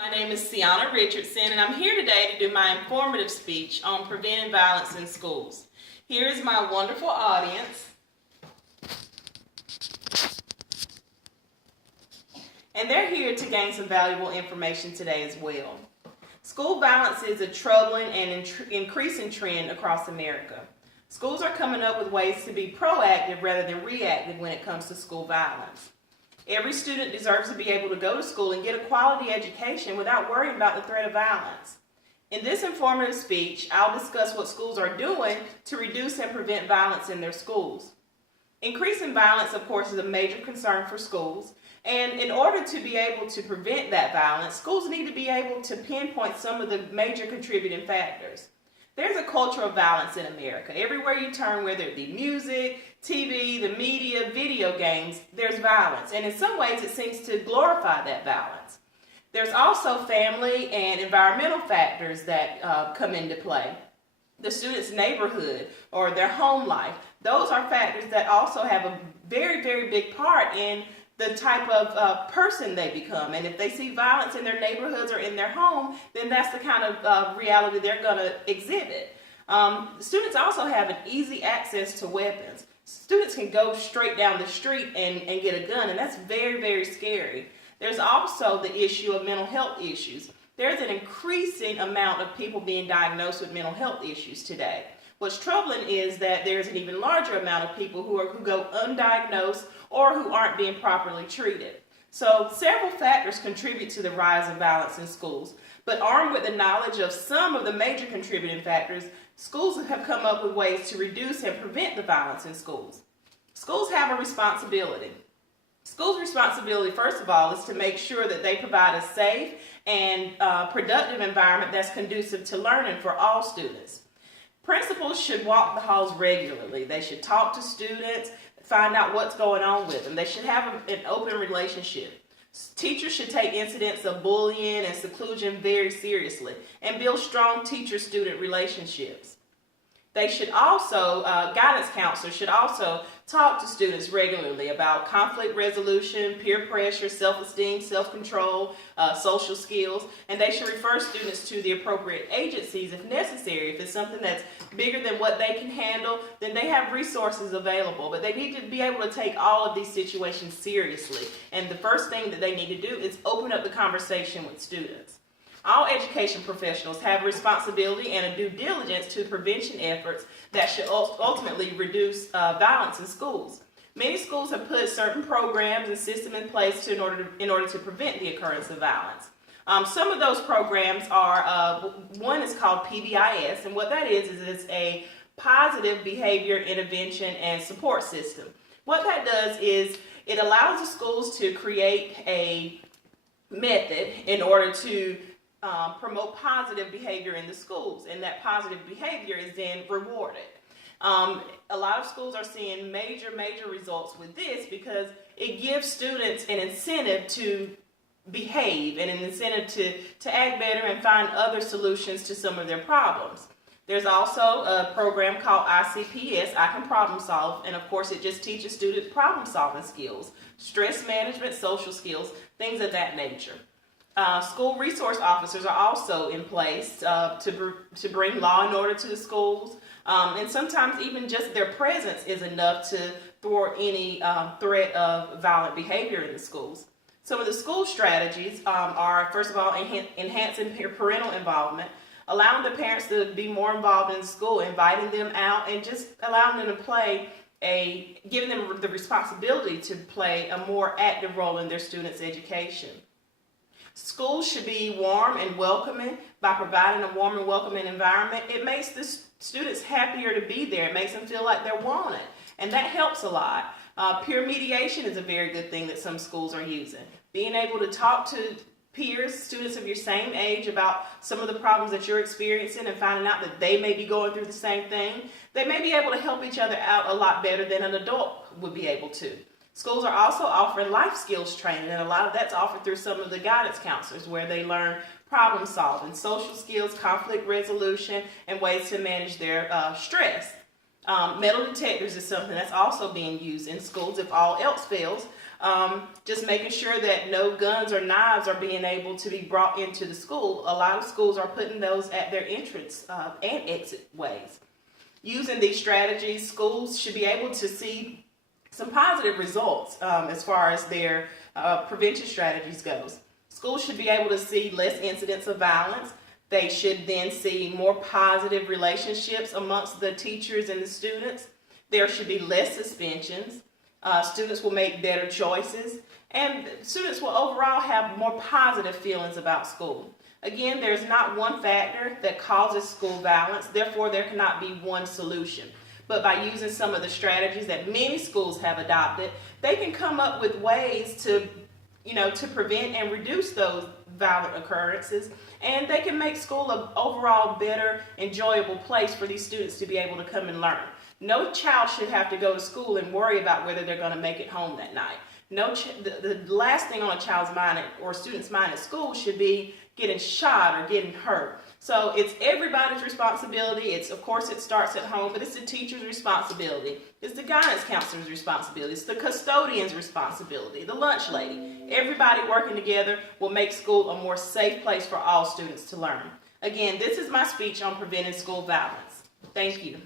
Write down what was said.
My name is Sienna Richardson, and I'm here today to do my informative speech on preventing violence in schools. Here is my wonderful audience, and they're here to gain some valuable information today as well. School violence is a troubling and increasing trend across America. Schools are coming up with ways to be proactive rather than reactive when it comes to school violence. Every student deserves to be able to go to school and get a quality education without worrying about the threat of violence. In this informative speech, I'll discuss what schools are doing to reduce and prevent violence in their schools. Increasing violence, of course, is a major concern for schools, and in order to be able to prevent that violence, schools need to be able to pinpoint some of the major contributing factors. There's a culture of violence in America. Everywhere you turn, whether it be music, TV, the media, video games, there's violence. And in some ways, it seems to glorify that violence. There's also family and environmental factors that come into play. The student's neighborhood or their home life, those are factors that also have a very, very big part in the type of person they become. And if they see violence in their neighborhoods or in their home, then that's the kind of reality they're going to exhibit. Students also have an easy access to weapons. Students can go straight down the street and get a gun, and that's very, very scary. There's also the issue of mental health issues. There's an increasing amount of people being diagnosed with mental health issues today. What's troubling is that there's an even larger amount of people who go undiagnosed or who aren't being properly treated. So several factors contribute to the rise of violence in schools. But armed with the knowledge of some of the major contributing factors, schools have come up with ways to reduce and prevent the violence in schools. Schools have a responsibility. Schools' responsibility, first of all, is to make sure that they provide a safe and productive environment that's conducive to learning for all students. Principals should walk the halls regularly. They should talk to students, find out what's going on with them. They should have an open relationship. Teachers should take incidents of bullying and seclusion very seriously and build strong teacher-student relationships. They should also, guidance counselors should also talk to students regularly about conflict resolution, peer pressure, self-esteem, self-control, social skills, and they should refer students to the appropriate agencies if necessary. If it's something that's bigger than what they can handle, then they have resources available, but they need to be able to take all of these situations seriously. And the first thing that they need to do is open up the conversation with students. All education professionals have a responsibility and a due diligence to prevention efforts that should ultimately reduce violence in schools. Many schools have put certain programs and systems in place in order to prevent the occurrence of violence. Some of those programs are, one is called PBIS, and what that is it's a positive behavior intervention and support system. What that does is it allows the schools to create a method in order to promote positive behavior in the schools, and that positive behavior is then rewarded. A lot of schools are seeing major results with this because it gives students an incentive to behave and an incentive to act better and find other solutions to some of their problems. There's also a program called ICPS, I Can Problem Solve, and of course it just teaches students problem solving skills, stress management, social skills, things of that nature. School resource officers are also in place to bring law and order to the schools, and sometimes even just their presence is enough to thwart any threat of violent behavior in the schools. Some of the school strategies are, first of all, enhancing parental involvement, allowing the parents to be more involved in the school, inviting them out, and just allowing them to giving them the responsibility to play a more active role in their students' education. Schools should be warm and welcoming. By providing a warm and welcoming environment, it makes the students happier to be there. It makes them feel like they're wanted, and that helps a lot. Peer mediation is a very good thing that some schools are using. Being able to talk to peers, students of your same age, about some of the problems that you're experiencing and finding out that they may be going through the same thing, they may be able to help each other out a lot better than an adult would be able to. Schools are also offering life skills training, and a lot of that's offered through some of the guidance counselors, where they learn problem solving, social skills, conflict resolution, and ways to manage their stress. Metal detectors is something that's also being used in schools. If all else fails, Just making sure that no guns or knives are being able to be brought into the school. A lot of schools are putting those at their entrance and exit ways. Using these strategies, schools should be able to see some positive results as far as their prevention strategies goes. Schools should be able to see less incidents of violence. They should then see more positive relationships amongst the teachers and the students. There should be less suspensions. Students will make better choices, and students will overall have more positive feelings about school. Again, there's not one factor that causes school violence, therefore there cannot be one solution. But by using some of the strategies that many schools have adopted, they can come up with ways to prevent and reduce those violent occurrences, and they can make school an overall better, enjoyable place for these students to be able to come and learn. No child should have to go to school and worry about whether they're going to make it home that night. The last thing on a child's mind or student's mind at school should be getting shot or getting hurt. So it's everybody's responsibility. Of course it starts at home, but it's the teacher's responsibility. It's the guidance counselor's responsibility. It's the custodian's responsibility, the lunch lady. Everybody working together will make school a more safe place for all students to learn. Again, this is my speech on preventing school violence. Thank you.